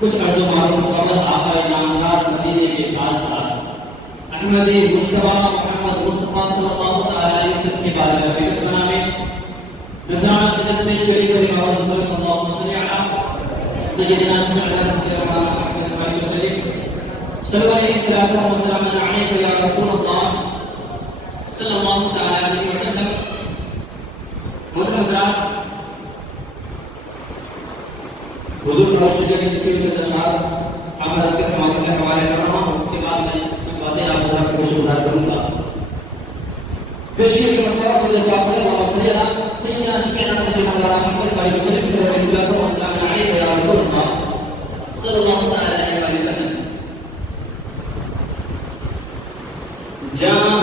کچھ عرض و معروض سے قبل آقا نامدار مدینے کے تاجدار احمد مصطفیٰ محمد مصطفیٰ صلی اللہ علیہ وسلم کے بارے میں بسمنا میں نظامت مدد میں شریک و رماء صلی اللہ صلی علی سیدنا شمعنا محمد علیہ وسلم صلی اللہ علیہ وسلم علیہ یا رسول اللہ صلی اللہ علیہ وسلم. محترم حضرات، حضور کا شجاع کے لکھے ہوئے اشعار آپ حضرات کے سماعت کے حوالے کر رہا ہوں. اس کے بعد میں کچھ باتیں آپ حضرات کو گزار کروں گا. پیشگی کے مطلب خود پاک اللہ سیدنا شفیعنا محمد علیہ وسلم صلی اللہ علیہ یا رسول اللہ صلی اللہ علیہ وسلم. جہاں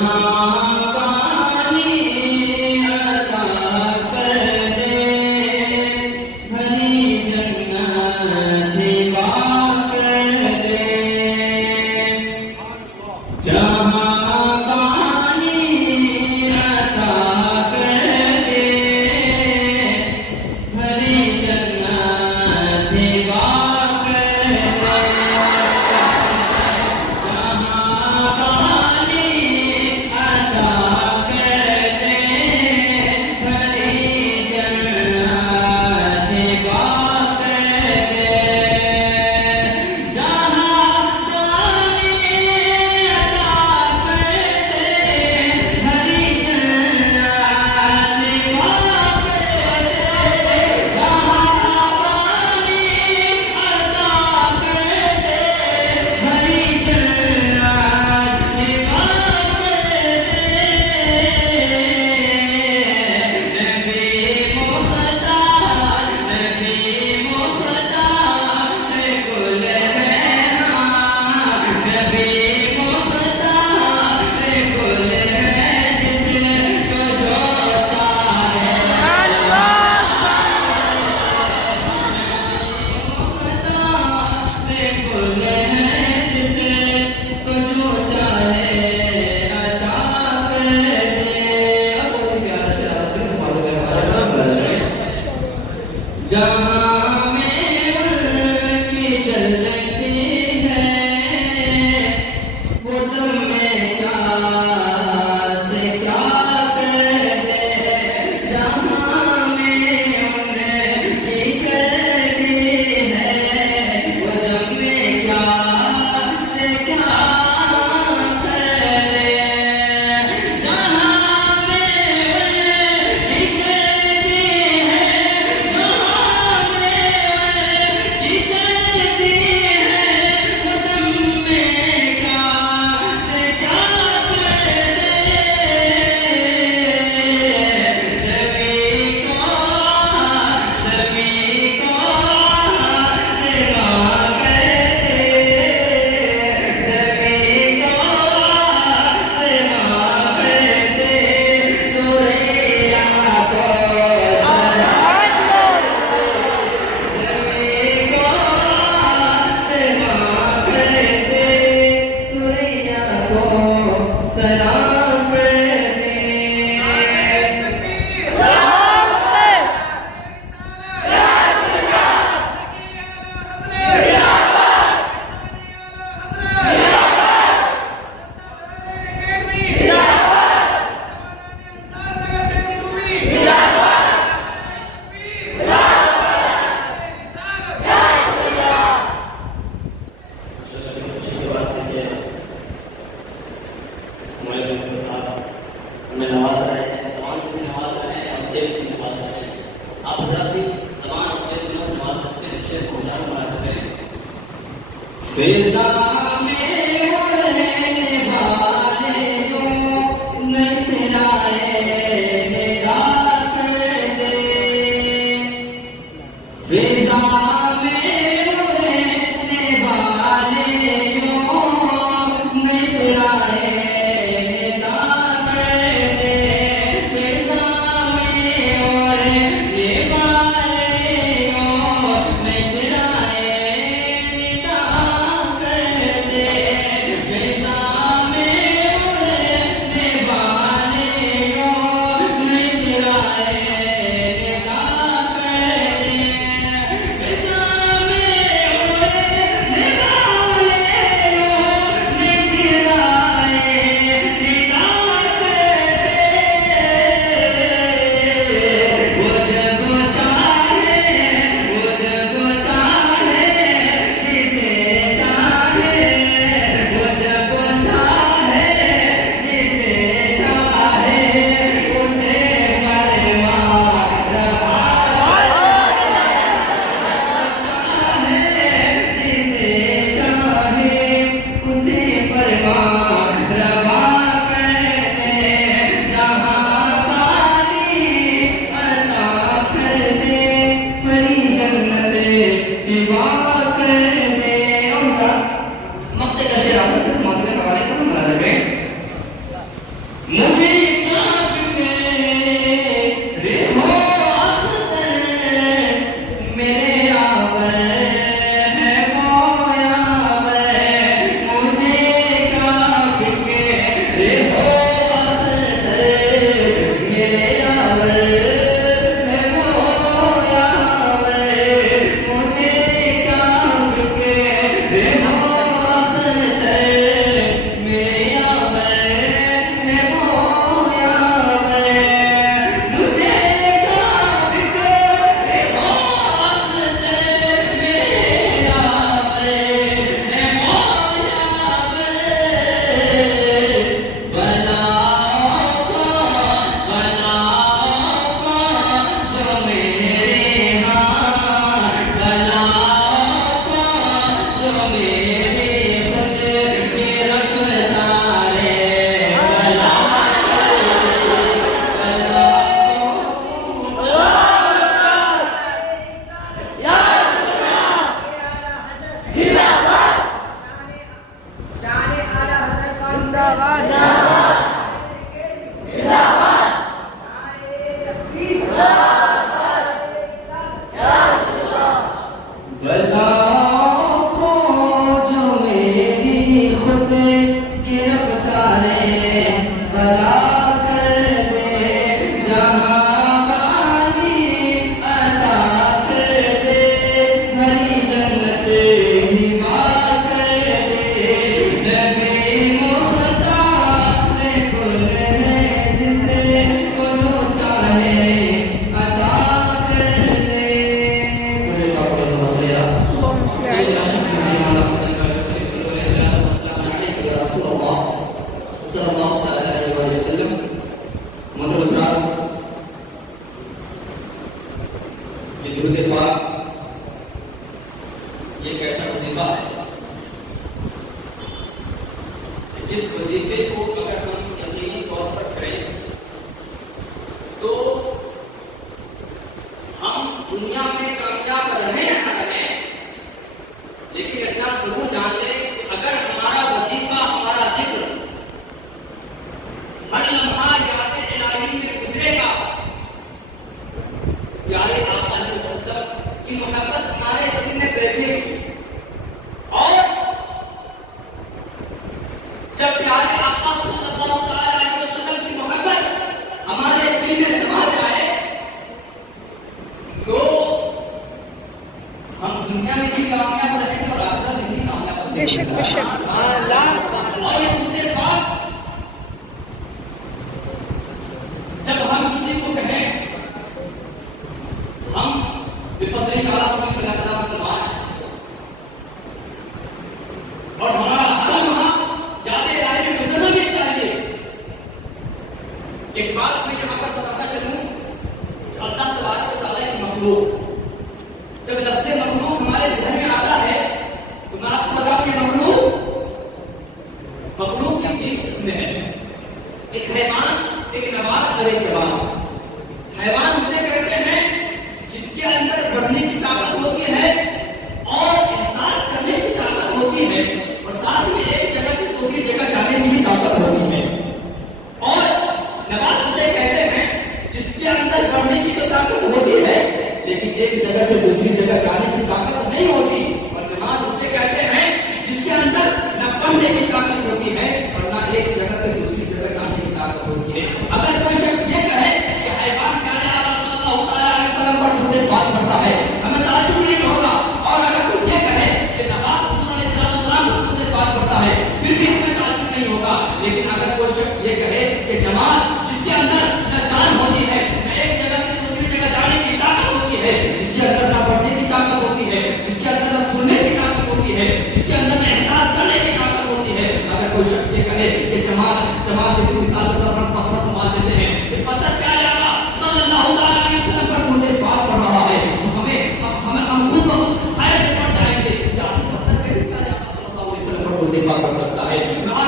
دیکھا کر سکتا ہے.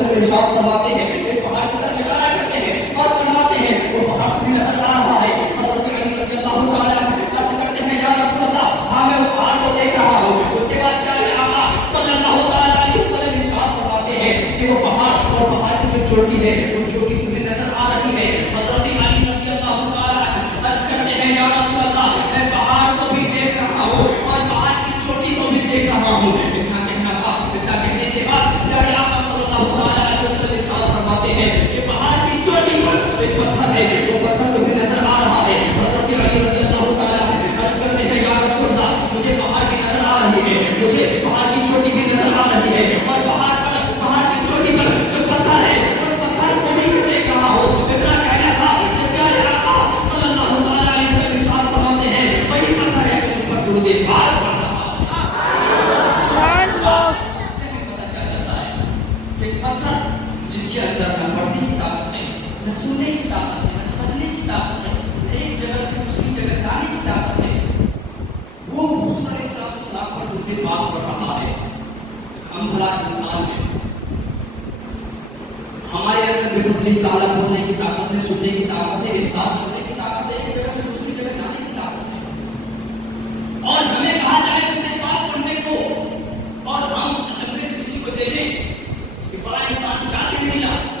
وسلم ارشاد فرماتے ہیں کہ پہاڑ کی طرف اشارہ کرتے ہیں اور فرماتے ہیں وہ پہاڑ بھی نظر آ رہا ہے. حضرت علی رضی اللہ تعالیٰ عنہ عرض کرتے ہیں یا رسول اللہ ہاں میں وہ پہاڑ کو دیکھ رہا ہوں. اس کے بعد پیارے آقا صلی اللہ تعالیٰ علیہ وسلم ارشاد فرماتے ہیں کہ وہ پہاڑ اور پہاڑ کی جو چوٹی ہے وہ چوٹی تمہیں نظر آ رہی ہے. حضرت علی رضی اللہ تعالیٰ عنہ عرض کرتے ہیں یا رسول اللہ میں پہاڑ کو بھی دیکھ رہا ہوں اور پہاڑ کی چوٹی کو بھی دیکھ رہا ہوں. اتنا کہنا آپ اتنا کہنے کے بعد پیارے آقا صلی اللہ تعالیٰ علیہ وسلم ارشاد فرماتے ہیں کہ پہاڑ کی چوٹی پر ایک پتھر ہے وہ پتھر تمہیں نظر آ رہا ہے. حضرت علی رضی اللہ تعالیٰ عنہ عرض کرتے ہیں یا رسول اللہ مجھے پہاڑ کی نظر آ رہی ہے, مجھے پہاڑ کی چوٹی بھی نظر آ رہی ہے اور پہاڑ کی چوٹی پر جو پتھر ہے اس پتھر کو بھی میں دیکھ رہا ہوں. اتنا کہنا تھا کہ پیارے آقا صلی اللہ تعالیٰ علیہ وسلم ارشاد فرماتے ہیں وہی پتھر ہے جن پر درود پاک پڑھ رہا ہوں. اس سے بھی پتہ کیا چلتا ہے کہ پتھر جس کے اندر نہ پڑھنے کی طاقت ہے, نہ سننے کی طاقت ہے, نہ سمجھنے کی طاقت ہے, ایک جگہ سے دوسری جگہ جانے کی طاقت ہے, وہ حضور علیہ السلام پر درود پاک پڑھ رہا ہے. ہم بھلا انسان ہیں, ہمارے اندر بفضل تعالیٰ بولنے کی طاقت ہے, سننے کی طاقت ہے, احساس کرنے کی طاقت ہے, ایک جگہ سے دوسری جگہ جانے کی طاقت ہے. اور ہمیں کہا جائے درود پاک پڑھنے کو اور ہم اچھے سے کسی کو دیکھیں کہ فلاں انسان جانے بھی نہیں جاتا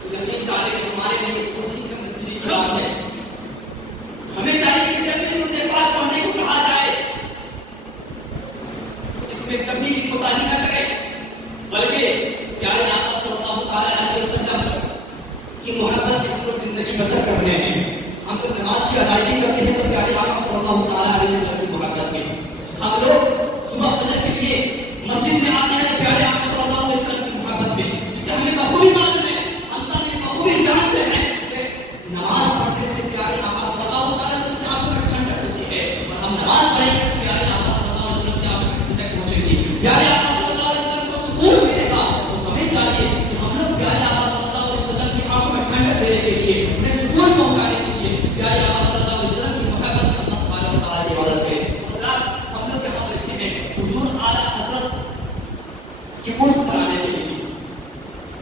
تو یقین چاہے کہ ہمارے لیے بہت ہی کم نصیب خراب ہے. ہمیں چاہیے کہ جب بھی درود پاک پڑھنے کو کہا جائے تو اس میں کبھی بھی کوتاہی نہ کرے, بلکہ پیارے آقا صلی اللہ تعالیٰ علیہ وسلم کی محبت میں ہم لوگ زندگی بسر کر رہے ہیں. ہم لوگ نماز کی ادائیگی کرتے ہیں تو پیارے آقا صلی اللہ تعالیٰ علیہ وسلم کی محبت میں. ہم لوگ صبح فجر کے لیے مسجد میں آتے ہیں پیارے آقا صلی اللہ علیہ وسلم کی محبت میں, کیونکہ ہمیں بخوبی معلوم ہے, ہم سب یہ بخوبی جانتے ہیں کہ نماز پڑھنے سے پیارے آقا صلی اللہ تعالیٰ علیہ وسلم کی آنکھوں میں ٹھنڈک ہوتی ہے, اور ہم نماز پڑھیں گے تو پیارے آقا صلی اللہ علیہ وسلم کی آنکھوں میں ٹھنڈک پہنچے گی. پیارے آقا صلی اللہ علیہ وسلم کو سکون ملے گا. تو ہمیں چاہیے کہ ہم لوگ پیارے آقا صلی اللہ علیہ وسلم کی آنکھوں میں ٹھنڈک دینے کے لیے, انہیں سکون پہنچانے کے لیے پیارے آقا صلی اللہ علیہ وسلم کی محبت اللہ تبارک و تعالیٰ کی عبادت کریں. حضرات ہم لوگ یہاں بیٹھے ہیں حضور اعلیٰ حضرت کی قرص بنانے کے لیے.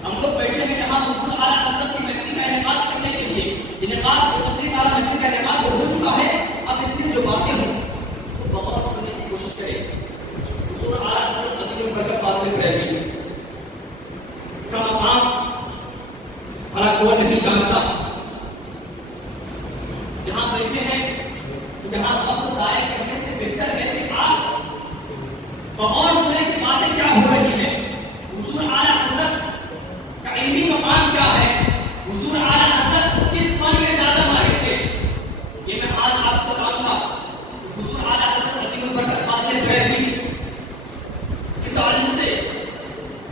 ہم لوگ بیٹھے ہیں یہاں حضور اعلیٰ حضرت کی محفل کا انعقاد کرنے کے لیے. انعقاد فضل تعالیٰ محفل کا انعقاد ہو چکا ہے. اب اس کی جو باتیں ہوں وہ بہت سننے کی کوشش کریں. حضور اعلیٰ حضرت عظیم البرکت فاضل بریلوی کا مقام بھلا کوئی نہیں جانتا. یہاں بیٹھے ہیں یہاں وقت ضائع کرنے سے بہتر ہے کہ آپ اور سنیں کہ باتیں کیا ہو رہی ہیں. حضور اعلیٰ حضرت کا علمی مقام کیا ہے, حضور اعلیٰ حضرت کس فن میں زیادہ ماہر تھے, یہ میں آج آپ کو بتاؤں گا. حضور اعلیٰ حضرت عظیم البرکت فاضل بریلوی کے تعلق سے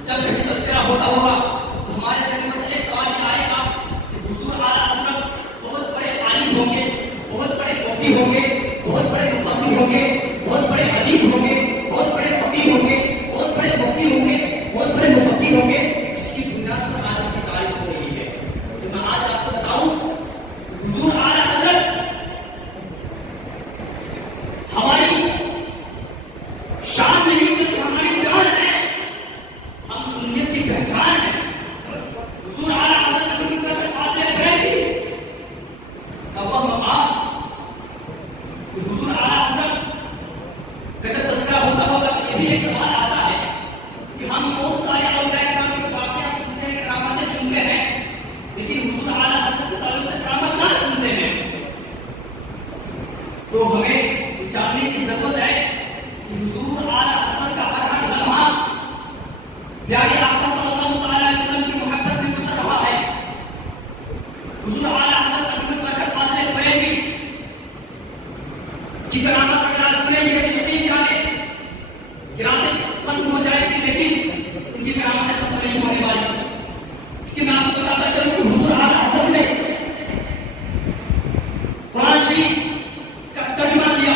جب کہیں تذکرہ ہوتا ہوگا تو ہمارے ذہن میں سے ایک سوال یہ آئے گا کہ حضور اعلیٰ حضرت بہت بڑے عالم ہوں گے, بہت بڑے مفتی ہوں گے, بہت بڑے مفسر ہوں گے, بہت بڑے ادیب ہوں گے, بہت بڑے فقیہ ہوں گے, بہت بڑے مفتی ہوں گے, بہت بڑے مفتی ہوں گے, جس کی بنیاد پر آج کی تعریف ہو رہی ہے. تو میں آج آپ کو بتاؤں حضور اعلیٰ حضرت ہماری شان نہیں بلکہ ہماری جان ہے, ہم سنیت کی پہچان ہے. حضور اعلیٰ حضرت عظیم البرکت فاضل بریلوی کا وہ مقام کہ حضور اعلیٰ حضرت کا جب تذکرہ ہوتا ہوگا تو یہ بھی ایک سوال آتا ہے کہ ہم بہت سارے اولیاء کرام کے واقعات سنتے ہیں, کرامتیں سنتے ہیں, لیکن حضور اعلیٰ حضرت کے تعلق سے کرامت نہ سنتے ہیں. تو ہمیں جاننے کی ضرورت ہے کہ حضور اعلیٰ حضرت کا ہر ہر لمحہ پیارے آقا صلی اللہ تعالیٰ علیہ وسلم کی محبت میں گزر رہا ہے. حضور اعلیٰ حضرت عظیم البرکت فاضل بریلوی کی کرامت اگر آپ سنیں گے تو یقین جانے کرامتیں ختم ہو جائے گی, لیکن ان کی کرامتیں ختم نہیں ہونے والی. کہ میں آپ کو بتاتا چلوں کہ حضور اعلیٰ حضرت نے قرآن شریف کا ترجمہ کیا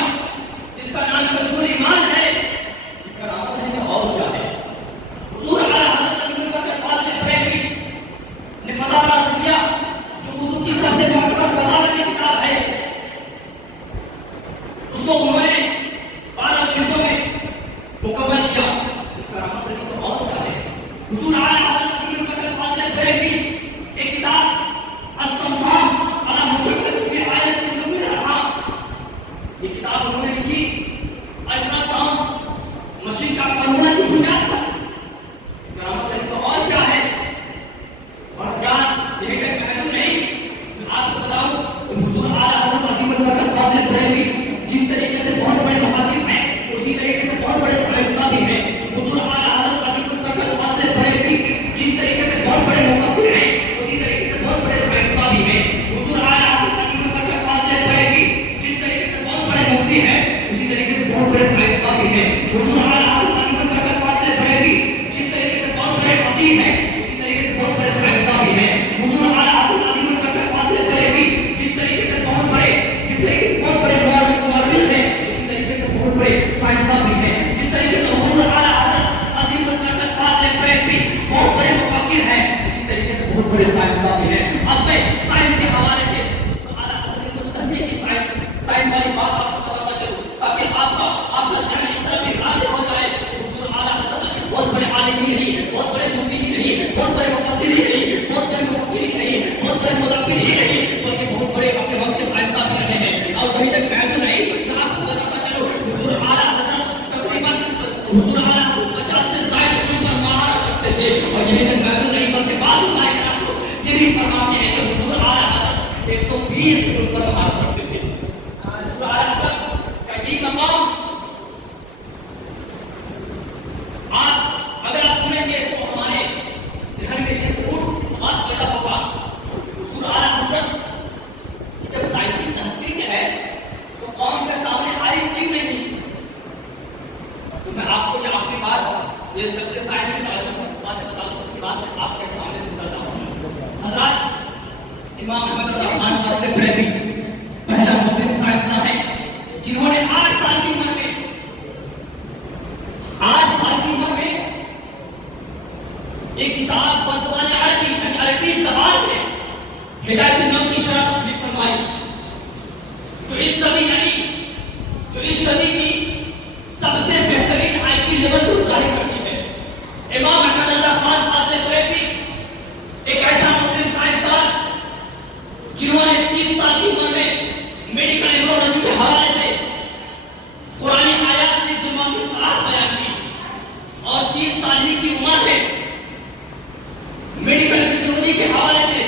جس کا نام کنزُ الایمان ہے. کرامت ہے اور کیا ہے. حضور اعلیٰ حضرت فقیر ہیں اسی طریقے سے بہت بڑے سائنسداں بھی ہیں. حضور اعلیٰ حضرت عظیم البرکت فاضل بریلوی جس طریقے سے بہت بڑے مورخ ہیں اسی طریقے سے بہت بڑے سائنسداں بھی ہیں. جس طریقے سے حضور اعلیٰ حضرت عظیم البرکت فاضل بریلوی بہت بڑے مفکر ہیں اسی طریقے سے بہت بڑے سائنسداں بھی ہیں. اب میں سائنس کے حوالے سے اعلیٰ حضرت نے کچھ تحقیق کی سائنس والی بات آپ کو بتانا چاہوں تاکہ آپ کا ذہن اس طرح بھی راغب ہو جائے. حضور اعلیٰ حضرت بہت بڑے عالم ہی نہیں, بہت بڑے مفتی ہی نہیں, بہت بڑے مفسر ہی نہیں, بہت بڑے مفکر ہی نہیں, بہت بڑے مدبر ہی نہیں, بلکہ بہت بڑے اپنے وقت کے سائنسداں بھی رہے ہیں. اور وہیں تک محدود نہیں, میں آپ کو بتاتا چلوں حضور اعلیٰ حضرت تقریباً حضور اعلیٰ حضرت 50 سے زائد علوم پر مہارت رکھتے تھے. اور یہیں تک محدود نہیں بلکہ بعض علماء کرام کو یہ بھی فرماتے ہیں کہ حضور اعلیٰ حضرت 120 علوم پر مہارت رکھتے تھے. حضور اعلیٰ حضرت کا یہ مقام اگر آپ سنیں گے تو ہمارے ذہن میں یہ ضرور سوال پیدا ہوگا حضور اعلیٰ حضرت کہ جب سائنسی تحقیق ہے تو قوم کے سامنے عالم کیوں نہیں؟ تو میں آپ کو یہ آخری بات یہ جب سے سائنس کی باتیں بتا دوں اس کے بعد میں آپ کے سامنے سے گزرتا ہوں. حضرات امام احمد رضا خان فاضل بریلوی پہلا مسلم سائنسداں ہیں جنہوں نے 8 سال کی عمر میں ایک کتاب بزبان عربی زبان میں ہدایت النور کی شرح تصنیف فرمائی جو اس صدی کی سب سے بہترین آئی کی لیول کو ظاہر کرتی ہے. امام احمد رضا خان فاضل بریلوی ایک ایسا مسلم سائنسدان جنہوں نے 30 سال کی عمر میں میڈیکل ایمبرولوجی کے حوالے سے قرآنی آیات کی ظلمات کی سراحت بیان کی اور 30 سال ہی کی عمر میں میڈیکل فزیولوجی کے حوالے سے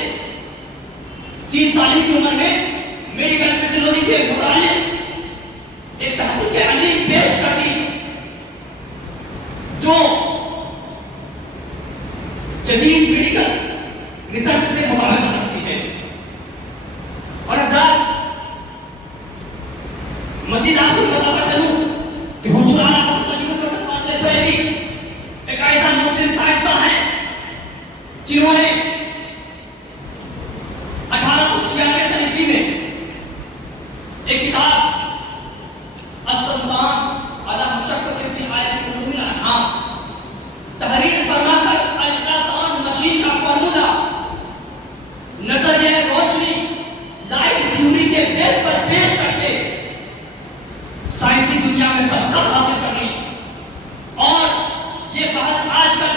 30 سال کی عمر میں میڈیکل فزیولوجی کے متعلق ایک تحقیق علمی پیش کر دی جو جدید میڈیکل ریسرچ سے مطابقت رکھتی ہے. اور حضرات مزید آپ کو بتاتا چلوں کہ حضور اعلیٰ حضرت عظیم البرکت فاضل بریلوی ایک ایسا مسلم سائنسداں ہیں جنہوں نے 1896 عیسوی میں ایک کتاب السلسان علی مشقت فی آیات علوم الارحام تحریر فرما کر الٹراساؤنڈ مشین کا فارمولا نظریہ روشنی لائٹ تھیوری کے بیس پر پیش کر کے سائنسی دنیا میں سبقت حاصل کرنی. اور یہ بحث آج کل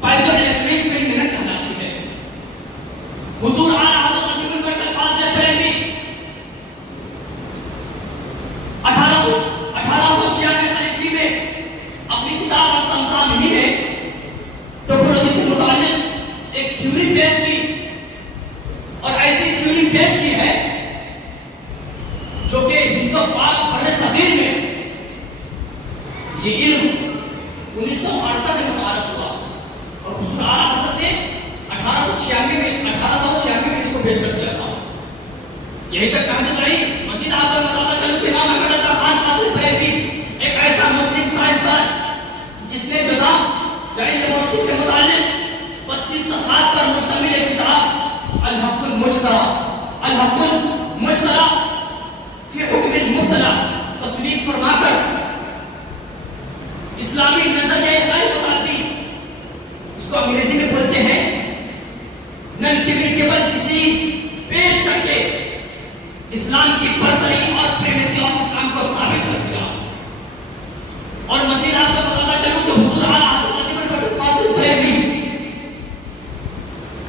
پائزو الیکٹرک فیلڈ میں کہلاتی ہے. حضور اعلیٰ حضرت عظیم البرکت فاضل بریلوی 1896 عیسوی میں اپنی کتاب الشمسان ہی میں ٹوپولوجی سے متعلق ایک تھیوری پیش کی اور ایسی تھیوری پیش کی ہے جو کہ ہند و پاک بر صغیر میں یہ علم 1968 میں متعارف ہوا اور حضور اعلیٰ حضرت نے 1896 میں اس کو پیش کر دیا تھا. یہی تک محدود رہی. مزید آپ کو بتانا چلوں کہ امام احمد رضا خان فاضل بریلوی ایک ایسا مسلم سائنسدان جس نے جزام یونیورسٹی سے متعلق 32 صفحات پر مشتمل ایک کتاب الحق المجترا فی حکم المبتلا تصنیف فرما کر اسلامی نظریہ غیر متعدی اس کو انگریزی میں بولتے ہیں نن کمیونیکیبل ڈیزیز پیش کر کے اسلام کی برتری اور پریمیسی آف اسلام کو ثابت کر دیا. اور مزید آپ کو بتانا چاہوں کہ حضور اعلیٰ حضرت عظیم البرکت فاضل بریلوی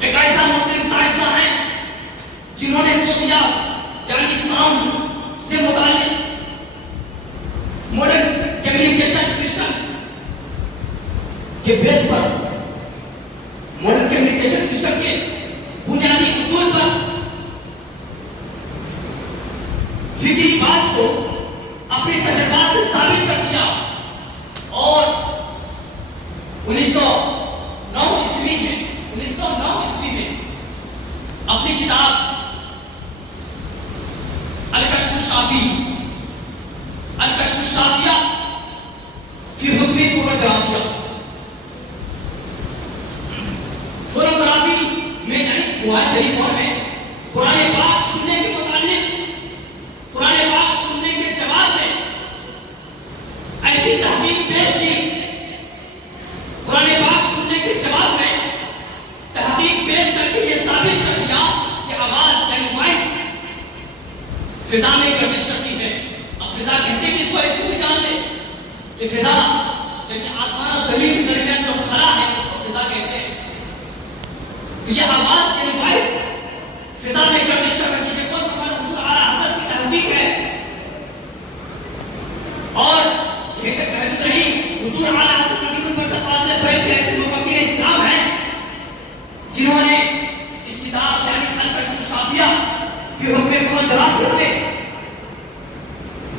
ایک ایسا مسلم سائنسداں ہیں جنہوں نے سوچا یعنی ساؤنڈ سے متعلق ماڈرن کمیونیکیشن سسٹم کے بیس پر ماڈرن کمیونیکیشن سسٹم کے بنیادی اصول پر فکری بات کو اپنے تجربات سے ثابت کر دیا. اور 1909 عیسوی میں اپنی کتاب الکشف الشافیہ ظاہری فارم میں قرآن پاک سننے کے متعلق، قرآن پاک سننے کے جواب میں ایسی تحقیق پیش کی، قرآن پاک سننے کے جواب میں تحقیق پیش کر کے یہ ثابت کر دیا کہ آواز یعنی وائس فضا میں گردش کرتی ہے. اب فضا کہتے ہیں کس کو؟ اس کو بھی جان لے. یہ فضا یعنی آسمان اور زمین کے درمیان جو خلا ہے اس کو فضا کہتے ہیں. تو یہ آواز یعنی وائس فضا میں گردش کر رہی ہے. کون سا حضور اعلیٰ حضرت کی تحقیق ہے. اور یہ کہ پہلے رہی حضور اعلیٰ حضرت عظیم البرکت فاضل بریلوی ایسے مفکر اسلام ہیں جنہوں نے اس کتاب یعنی الکشف الشافیہ فی حکم فوٹوگرافی میں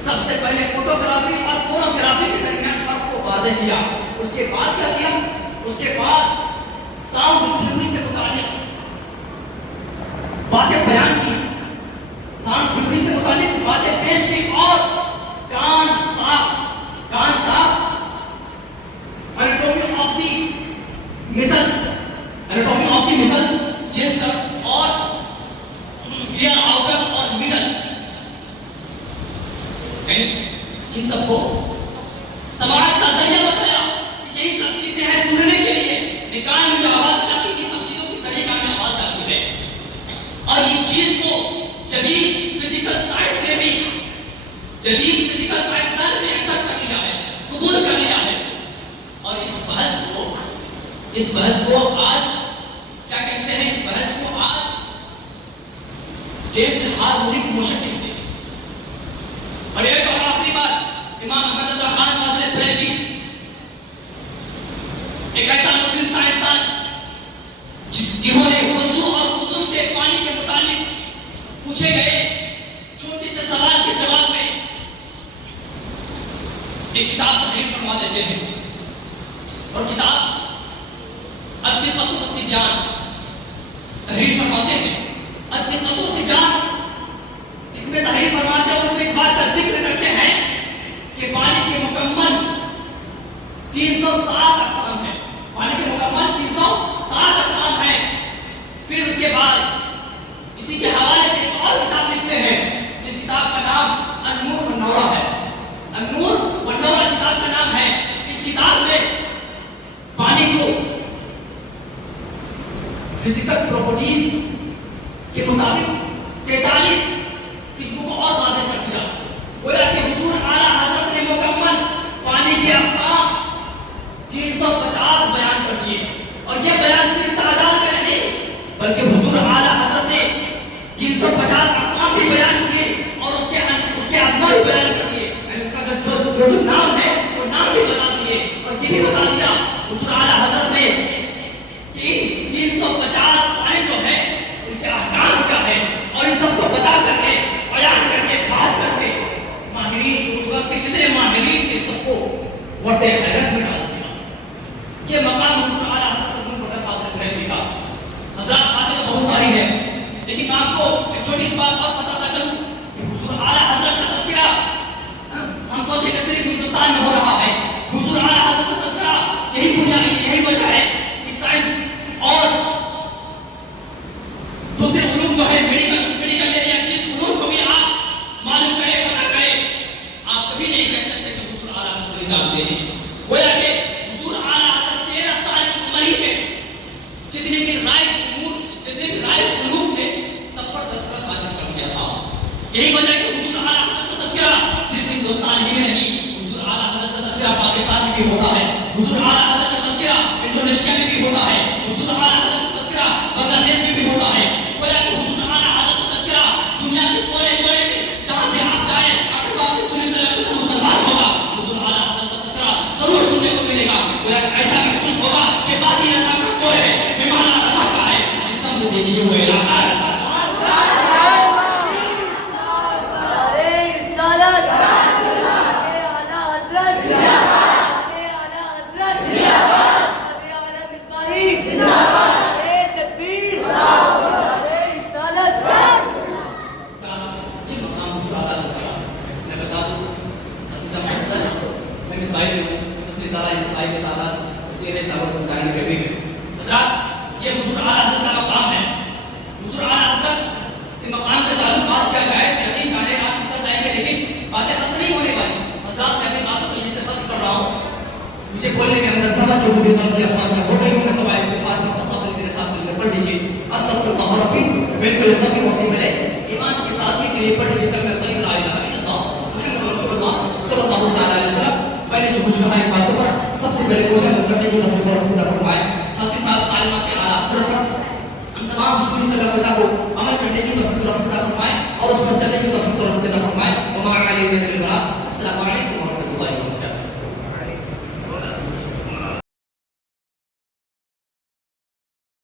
سب سے پہلے فوٹوگرافی اور فونوگرافی کے درمیان فرق کو واضح کیا. اس کے بعد کیا کیا؟ اس کے بعد ساؤنڈ تھیوری سے متعلق باتیں بیان کی، ساؤنڈ تھیوری سے متعلق باتیں پیش کی، اور کان صاف انیٹومی آف دی مسلس جنس اور کلیئر آؤٹر اور مڈل، ان سب کو سماعت کا ذریعہ بتایا کہ یہی سب چیزیں ہیں سننے کے لیے. نکال میں جو آواز جاتی ہے سب چیزوں کی ذریعہ میں آواز جاتی ہے. اور اس چیز کو جدید فزیکل سائنس نے بھی ایکسپٹ کر لیا ہے، قبول کر لیا ہے. اور اس بحث کو آج کیا کہتے ہیں؟ اس بحث کو آج ڈیپتھ ہارمونک موشن کہتے ہیں. اور ایک اور آخری بات، امام محمد رضا خان فاضل بریلوی ایک ایسا مسلم سائنسدان جنہوں نے وضو اور غسل کے پانی کے متعلق پوچھے گئے چھوٹے سے سوال کے جواب میں ایک کتاب تحریر فرما دیتے ہیں. اور کتاب الدقۃ والتبیان تحریر فرماتے ہیں. الدقۃ والتبیان اس میں تحریر فرماتے ہیں، اس میں اس بات کا ذکر کرتے ہیں کہ پانی کے مکمل 307 اقسام ہیں. پانی کے مکمل 307 اقسام ہیں. پھر اس کے بعد اسی کے حوالے سے ایک اور کتاب لکھتے ہیں جس کتاب کا نام النور والنورہ ہے. النور والنورہ کتاب کا نام ہے. اس کتاب میں پانی کو فزیکل پراپرٹیز کے مطابق 43 قسموں کو اور واضح کر دیا. گویا کہ حضور اعلیٰ حضرت نے مکمل پانی کے اقسام 350 بیان کر دیے. اور یہ بیان صرف تعداد میں نہیں بلکہ حضور اعلیٰ حضرت نے 350 اقسام بھی بیان کیے اور اس کے اسماء بھی بیان کر دیے. یعنی اس کا جو نام ہے وہ نام بھی بتا دیے. اور یہ بھی بتا دیا حضور اعلیٰ حضرت نے کہ 350 پانی جو ہے ان کے احکام کیا ہے. اور ان سب کو بتا کر کے بیان کر کے بحث کر کے ماہرین جو اس وقت کے جتنے ماہرین تھے سب کو ورد حیرت میں ڈال دیا. یہ مقام حضور اعلیٰ حضرت عظیم البرکت فاضل بریلوی کا. حضرات باتیں تو بہت ساری ہیں لیکن آپ کو ایک چھوٹی سی بات اور بتاتا چلوں کہ حضور اعلیٰ حضرت کا تذکرہ ہم سوچے کہ صرف ہندوستان میں ہو رہا ہے. حضور اعلیٰ حضرت کا تذکرہ یہی وجہ ہے کہ سائنس اور دوسرے علوم جو ہے میڈیکل ایریا جس علوم کو بھی آپ معلوم کریں پتہ کریں آپ کبھی نہیں کہہ سکتے کہ حضور اعلیٰ حضرت کو جانتے ہیں. گویا کہ حضور اعلیٰ حضرت 13 سال کی عمر میں جتنے بھی رائے علوم تھے سب پر دستخط حاصل کر دیا تھا. یہی وجہ ہے کہ حضور اعلیٰ حضرت کا تذکرہ صرف ہندوستان ہی میں نہیں، حضور اعلیٰ حضرت کا تذکرہ پاکستان میں بھی ہوتا ہے. حضور اعلیٰ حضرت کا تذکرہ انڈونیشیا میں بھی ہوتا ہے. حضور اعلیٰ حضرت کا تذکرہ بنگلہ دیش میں بھی ہوتا ہے. گویا کہ حضور اعلیٰ حضرت کا تذکرہ دنیا کے کونے کونے میں جہاں بھی آپ جائیں اگر آپ کے سننے سے لگتا ہے مسلمان ہوگا حضور اعلیٰ حضرت کا تذکرہ ضرور سننے کو ملے گا. گویا کہ ایسا محسوس ہوگا کہ باقی رضا کا کوئی ہے بیمانہ رضا کا ہے جس سب نے دیکھیے وہ علاقہ ہے. یہ حضور اعلیٰ حضرت کا مقام ہے. حضور حضور اعلیٰ حضرت کے مقام کے تعلقات کیا شاید یقین جانے آپ نکل جائیں گے، لیکن باتیں ختم نہیں ہونے والی. حضرات میں اپنی باتوں کو سے ختم کر رہا ہوں. مجھے بولنے کے اندر سمجھ جو بھی غلطی افغان ہو گئی ہوں میں تو استغفار کرتا ہوں. میرے ساتھ مل کر پڑھ لیجیے استغفر اللہ ربی بالکل سبھی ہوتے ملے ایمان کی تاثیر کے لیے پڑھ لیجیے کلمہ طیب لا الہ الا اللہ محمد رسول اللہ صلی اللہ تعالی علیہ وسلم. میں نے جو کچھ کہا ان باتوں پر سب سے پہلے کوشش کرنے کی توفیق عطا فرمائے. ساتھ ہی ساتھ تعلیمات اعلیٰ حضرت ہم تمام مسلمین سے کو عمل کرنے کی توفیق عطا فرمائے اور اس پر چلنے کی توفیق عطا فرمائے.